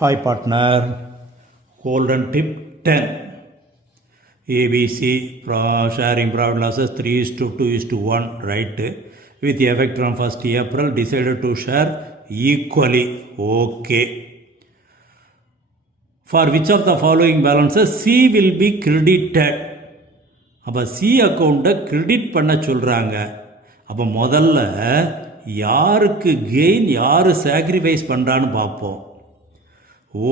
Hi partner, golden tip 10. ABC sharing profit losses 3:2:1, right? With effect from 1st April, decided to share equally. Okay. For which of the following balances C will be credited? அப்போ C அக்கௌண்ட்டை credit பண்ண சொல்கிறாங்க. அப்போ முதல்ல யாருக்கு gain யார் sacrifice பண்ணுறான்னு பார்ப்போம்.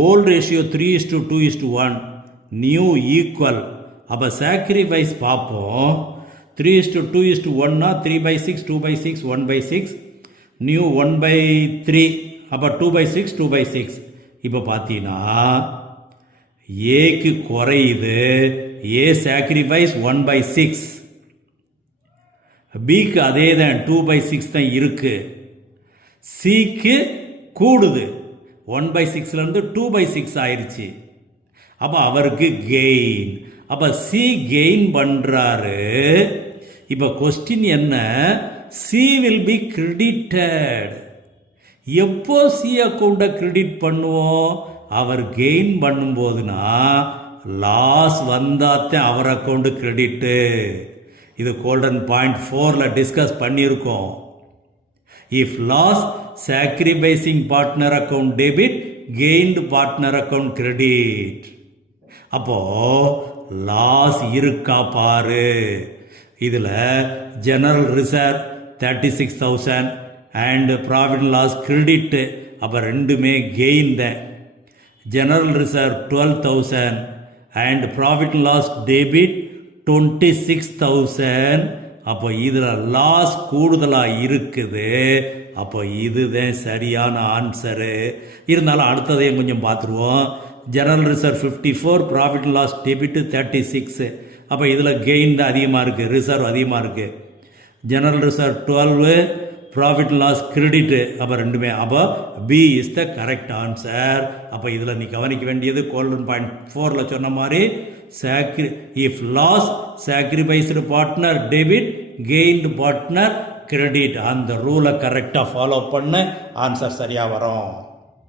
Volt ratio 3:2:1, new equal. அப்போ சாக்ரிஃபைஸ் பார்ப்போம். 3:2:1னா 3/6, 2/6, 1/6, நியூ 1/3. அப்போ 2/6, 2/6. இப்போ பார்த்தீங்கன்னா ஏக்கு குறையுது, ஏ சாக்ரிஃபைஸ் 1/6. பிக்கு அதே தான் 2/6 தான் இருக்கு. சிக்கு கூடுது, 1/6லேருந்து 2/6 ஆயிடுச்சு. அப்போ அவருக்கு கெயின். அப்போ சி கெயின் பண்ணுறாரு. இப்போ கொஸ்டின் என்ன? C will be credited. எப்போ சி அக்கௌண்ட்டை கிரெடிட் பண்ணுவோம்? அவர் கெயின் பண்ணும்போதுனா லாஸ் வந்தாத்தான் அவர் அக்கௌண்ட்டு கிரெடிட்டு. இது கோல்டன் பாயிண்ட் 4ல டிஸ்கஸ் பண்ணியிருக்கோம். If loss sacrificing partner account debit, gained partner account credit. அப்போ லாஸ் இருக்கா பாரு. இதில் general reserve 36,000 and profit loss credit. அப்போ ரெண்டுமே கெயின் தான். General reserve 12,000 and profit loss debit 26,000. அப்போ இதில் லாஸ் கூடுதலாக இருக்குது. அப்போ இதுதான் சரியான ஆன்சரு. இருந்தாலும் அடுத்ததையும் கொஞ்சம் பார்த்துருவோம். General reserve 54, profit loss debit 36. அப்போ இதில் கெயின் தான் அதிகமாக இருக்குது, ரிசர்வ் அதிகமாக இருக்குது. General reserve 12, profit loss credit. அப்போ ரெண்டுமே. அப்போ B is the correct answer. அப்போ இதில் நீ கவனிக்க வேண்டியது கோல்டன் பாயிண்ட் 4ல சொன்ன மாதிரி if loss sacrificed partner debit, gained partner credit. அந்த ரூலை கரெக்டாக ஃபாலோ பண்ண ஆன்சர் சரியாக வரும்.